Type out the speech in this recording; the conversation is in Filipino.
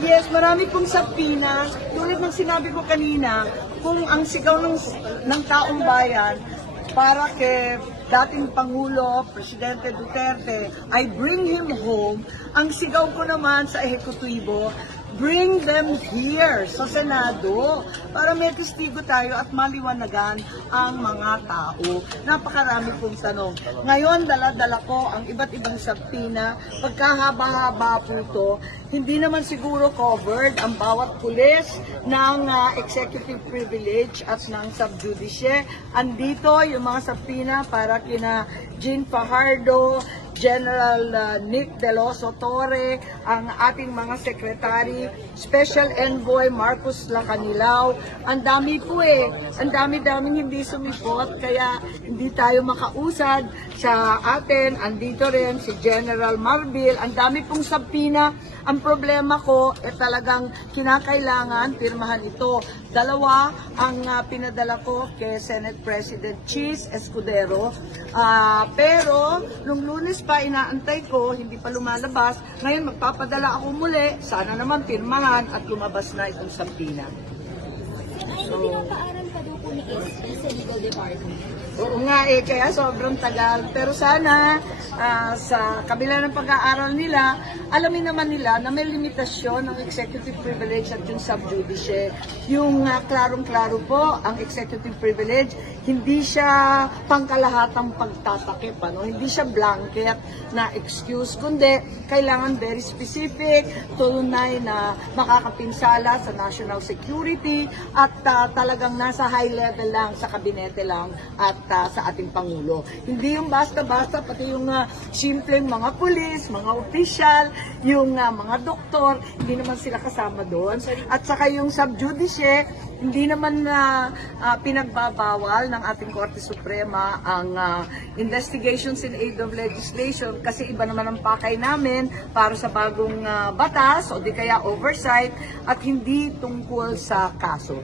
Yes, marami pong sabina. Tulad ng sinabi ko kanina, kung ang sigaw ng taong bayan para kay dating Pangulo, Presidente Duterte, ay bring him home, ang sigaw ko naman sa ehekutibo, bring them here sa Senado para may testigo tayo at maliwanagan ang mga tao. Napakarami pong tanong. Ngayon, dala-dala ko ang iba't ibang sabina. Pagkahaba-haba po ito, hindi naman siguro covered ang bawat pulis ng executive privilege at ng subjudice. Andito yung mga sabina para kina Jean Fajardo, General Nick Veloso Torre, ang ating mga sekretary, Special Envoy Marcos Lacanilao. Ang dami po ang dami-daming hindi sumipot, kaya hindi tayo makausad sa atin. Andito rin si General Marbil, ang dami pong sabina. Ang problema ko, talagang kinakailangan pirmahan ito. Dalawa ang pinadala ko kay Senate President Cheese Escudero. Pero, nung Lunes pa inaantay ko, hindi pa lumalabas. Ngayon magpapadala ako muli. Sana naman pirmahan at lumabas na itong sabina. Ay, pinapaaral pa daw po ni SP sa legal department. Oo nga kaya sobrang tagal. Pero sana sa kabila ng pag-aaral nila, alamin naman nila na may limitasyon ng executive privilege at yung subjudice. Yung klarong-klaro po, ang executive privilege, hindi siya pangkalahatang pagtatakip, hindi siya blanket na excuse, kundi kailangan very specific, tunay na makakapinsala sa national security at talagang nasa high level lang, sa kabinete lang at sa ating Pangulo. Hindi yung basta-basta, pati yung simpleng mga pulis, mga opisyal, yung mga doktor, hindi naman sila kasama doon. At saka yung subjudice, hindi naman pinagbabawal ng ating Korte Suprema ang investigations in aid of legislation kasi iba naman ang pakay namin para sa bagong batas o di kaya oversight at hindi tungkol sa kaso.